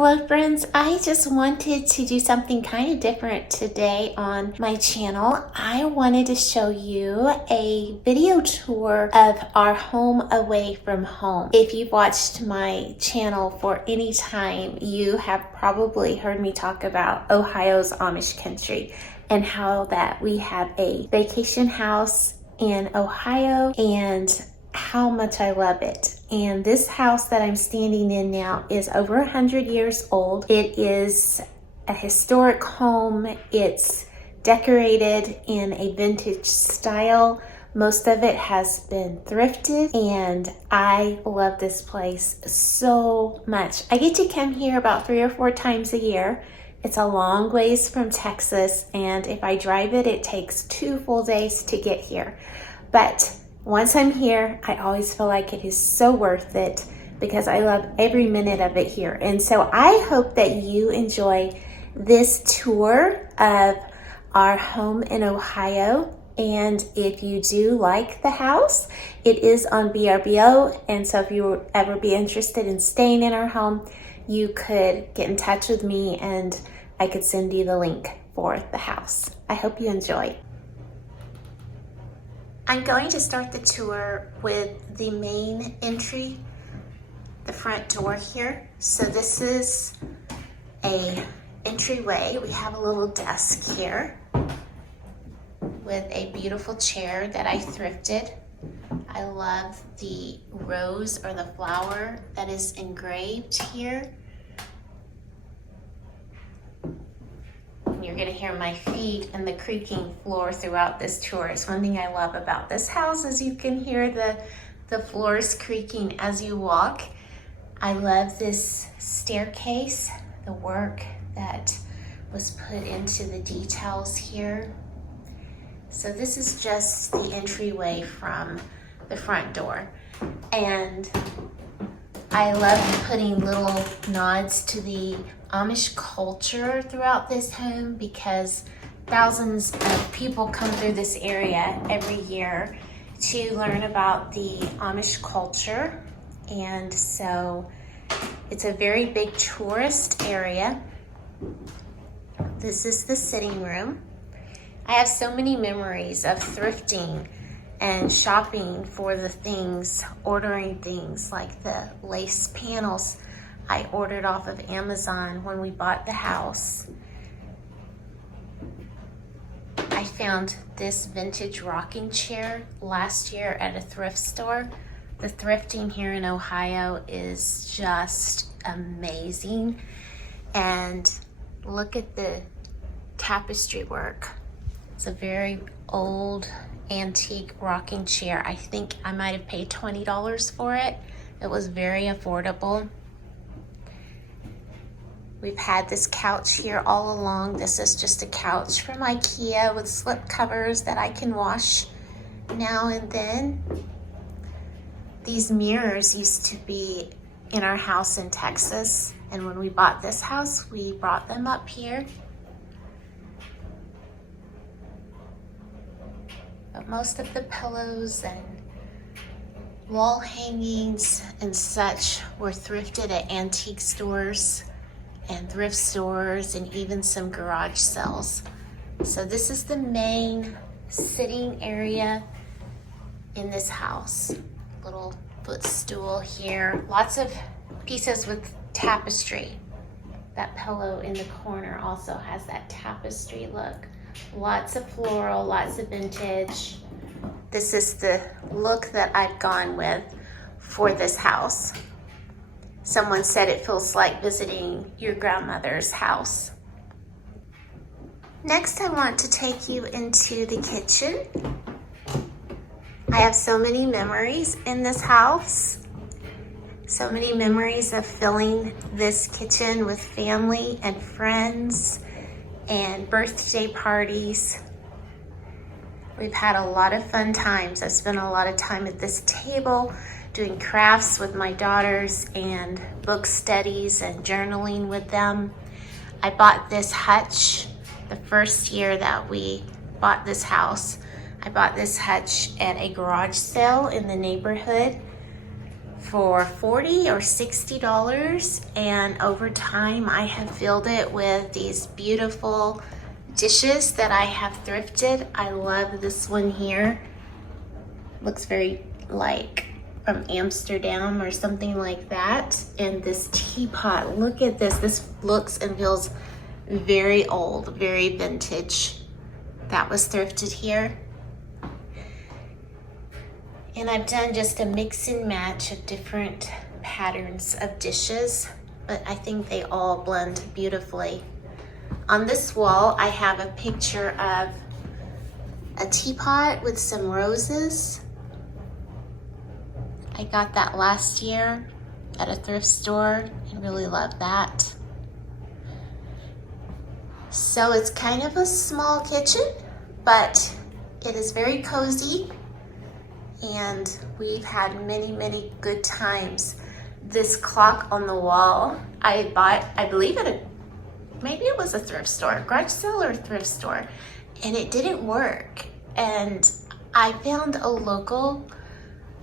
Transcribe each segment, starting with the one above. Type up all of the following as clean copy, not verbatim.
Hello friends, I just wanted to do something kind of different today on my channel. I wanted to show you a video tour of our home away from home. If you've watched my channel for any time, you have probably heard me talk about Ohio's Amish country and how that we have a vacation house in Ohio and how much I love it. And this house that I'm standing in now is over 100 years old. It is a historic home. It's decorated in a vintage style. Most of it has been thrifted and I love this place so much. I get to come here about 3 or 4 times a year. It's a long ways from Texas, and if I drive it, it takes 2 full days to get here. But once I'm here, I always feel like it is so worth it because I love every minute of it here. And so I hope that you enjoy this tour of our home in Ohio. And if you do like the house, it is on VRBO. And so if you would ever be interested in staying in our home, you could get in touch with me and I could send you the link for the house. I hope you enjoy. I'm going to start the tour with the main entry, the front door here. So this is a entryway. We have a little desk here with a beautiful chair that I thrifted. I love the rose or the flower that is engraved here. You're gonna hear my feet and the creaking floor throughout this tour. It's one thing I love about this house is you can hear the floors creaking as you walk. I love this staircase, the work that was put into the details here. So this is just the entryway from the front door. And I love putting little nods to the Amish culture throughout this home because thousands of people come through this area every year to learn about the Amish culture. And so it's a very big tourist area. This is the sitting room. I have so many memories of thrifting and shopping for the things, ordering things like the lace panels I ordered off of Amazon when we bought the house. I found this vintage rocking chair last year at a thrift store. The thrifting here in Ohio is just amazing. And look at the tapestry work. It's a very old antique rocking chair. I think I might have paid $20 for it. It was very affordable. We've had this couch here all along. This is just a couch from IKEA with slip covers that I can wash now and then. These mirrors used to be in our house in Texas, and when we bought this house, we brought them up here. But most of the pillows and wall hangings and such were thrifted at antique stores and thrift stores and even some garage sales. So this is the main sitting area in this house. Little footstool here. Lots of pieces with tapestry. That pillow in the corner also has that tapestry look. Lots of floral, lots of vintage. This is the look that I've gone with for this house. Someone said it feels like visiting your grandmother's house. Next, I want to take you into the kitchen. I have so many memories in this house. So many memories of filling this kitchen with family and friends and birthday parties. We've had a lot of fun times. I've spent a lot of time at this table doing crafts with my daughters and book studies and journaling with them. I bought this hutch the first year that we bought this house. I bought this hutch at a garage sale in the neighborhood for $40 or $60, and over time I have filled it with these beautiful dishes that I have thrifted. I love this one here. Looks very like from Amsterdam or something like that. And this teapot, look at this. This looks and feels very old, very vintage. That was thrifted here. And I've done just a mix and match of different patterns of dishes, but I think they all blend beautifully. On this wall, I have a picture of a teapot with some roses. I got that last year at a thrift store and really love that. So it's kind of a small kitchen, but it is very cozy. And we've had many, many good times. This clock on the wall, I bought, I believe maybe it was a thrift store, garage sale or thrift store, and it didn't work. And I found a local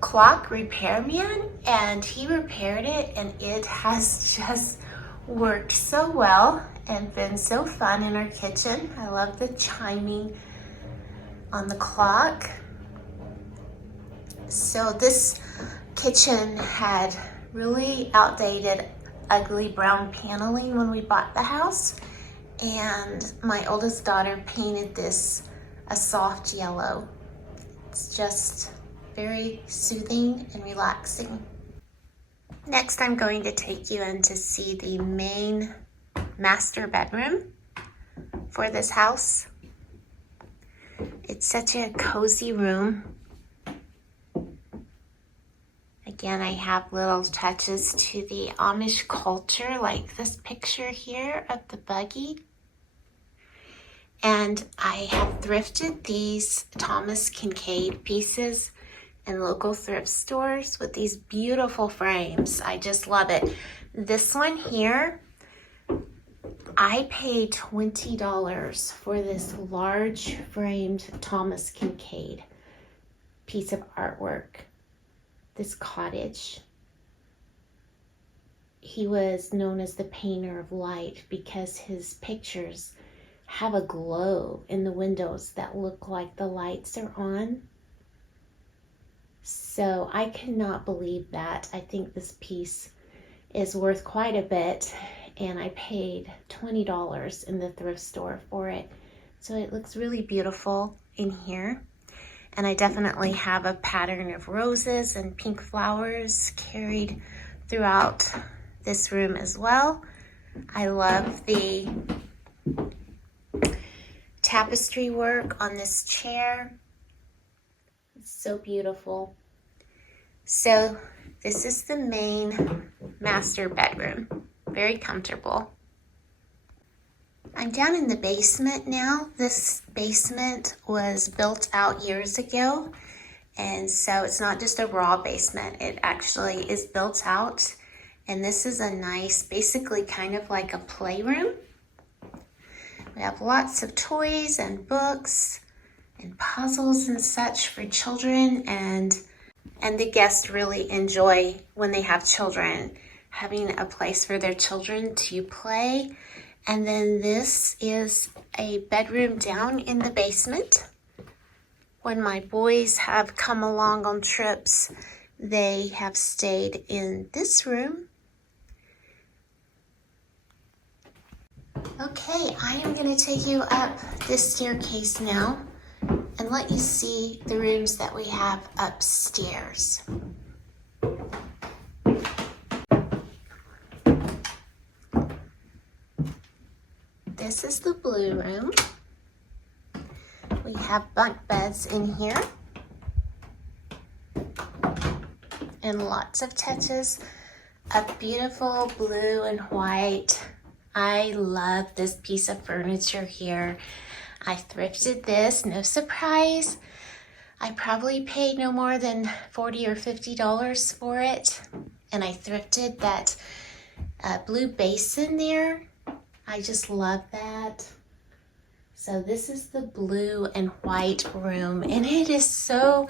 clock repairman, and he repaired it, and it has just worked so well and been so fun in our kitchen. I love the chiming on the clock. So this kitchen had really outdated, ugly brown paneling when we bought the house. And my oldest daughter painted this a soft yellow. It's just very soothing and relaxing. Next, I'm going to take you in to see the main master bedroom for this house. It's such a cozy room. Again, I have little touches to the Amish culture, like this picture here of the buggy. And I have thrifted these Thomas Kincaid pieces in local thrift stores with these beautiful frames. I just love it. This one here, I paid $20 for this large framed Thomas Kincaid piece of artwork. This cottage. He was known as the painter of light because his pictures have a glow in the windows that look like the lights are on. So I cannot believe that. I think this piece is worth quite a bit, and I paid $20 in the thrift store for it. So it looks really beautiful in here. And I definitely have a pattern of roses and pink flowers carried throughout this room as well. I love the tapestry work on this chair. It's so beautiful. So this is the main master bedroom. Very comfortable. I'm down in the basement now. This basement was built out years ago, and so it's not just a raw basement. It actually is built out, and this is a nice, basically kind of like a playroom. We have lots of toys and books and puzzles and such for children, and the guests really enjoy when they have children, having a place for their children to play. And then this is a bedroom down in the basement. When my boys have come along on trips, they have stayed in this room. Okay, I am going to take you up this staircase now and let you see the rooms that we have upstairs. This is the blue room. We have bunk beds in here and lots of touches of beautiful blue and white. I love this piece of furniture here. I thrifted this, no surprise. I probably paid no more than $40 or $50 for it. And I thrifted that blue basin there. I just love that. So this is the blue and white room, and it is so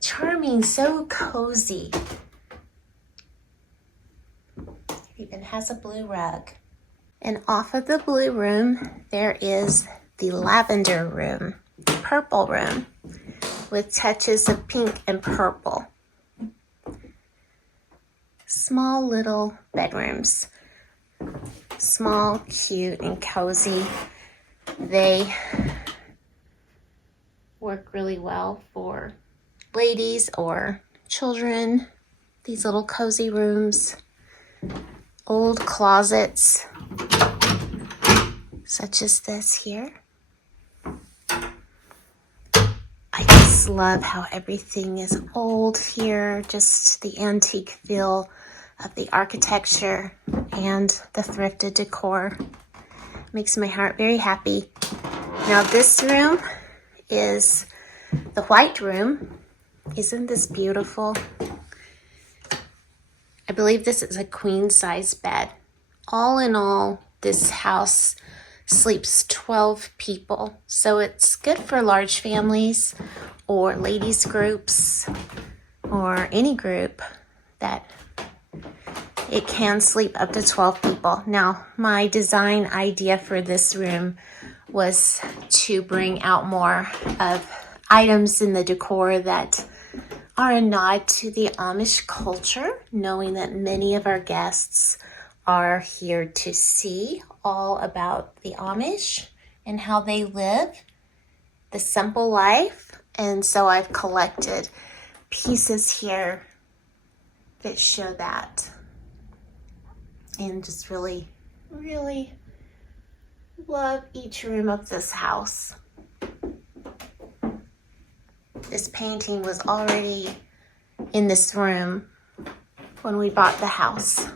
charming, so cozy. even has a blue rug. And off of the blue room, there is the lavender room, purple room, with touches of pink and purple. Small little bedrooms. Small, cute, and cozy. They work really well for ladies or children. These little cozy rooms. Old closets, such as this here. I just love how everything is old here, just the antique feel of the architecture and the thrifted decor. Makes my heart very happy. Now this room is the white room. Isn't this beautiful? I believe this is a queen size bed. All in all, this house sleeps 12 people. So it's good for large families or ladies groups or any group that it can sleep up to 12 people. Now, my design idea for this room was to bring out more of items in the decor that are a nod to the Amish culture, knowing that many of our guests are here to see all about the Amish and how they live the simple life. And so I've collected pieces here that show that, and just really, really love each room of this house. This painting was already in this room when we bought the house.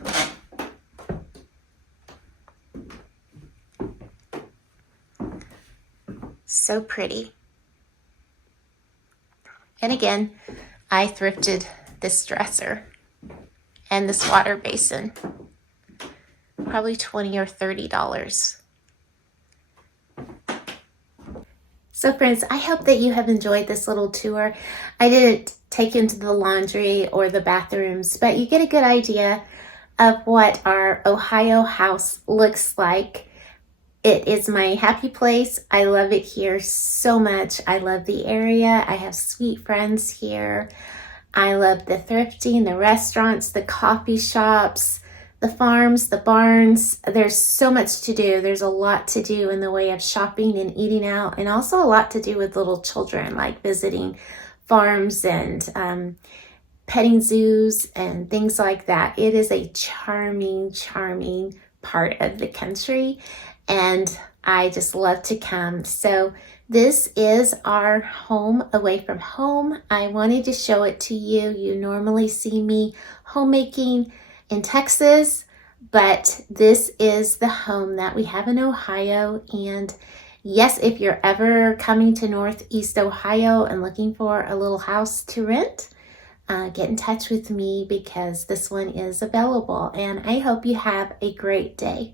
So pretty. And again, I thrifted this dresser and this water basin. Probably $20 or $30. So friends, I hope that you have enjoyed this little tour. I didn't take you into the laundry or the bathrooms, but you get a good idea of what our Ohio house looks like. It is my happy place. I love it here so much. I love the area. I have sweet friends here. I love the thrifting, the restaurants, the coffee shops, the farms, the barns. There's so much to do. There's a lot to do in the way of shopping and eating out, and also a lot to do with little children, like visiting farms and petting zoos and things like that. It is a charming, charming part of the country, and I just love to come. So this is our home away from home. I wanted to show it to you. You normally see me homemaking in Texas, but this is the home that we have in Ohio. And yes, if you're ever coming to Northeast Ohio and looking for a little house to rent, get in touch with me because this one is available. And I hope you have a great day.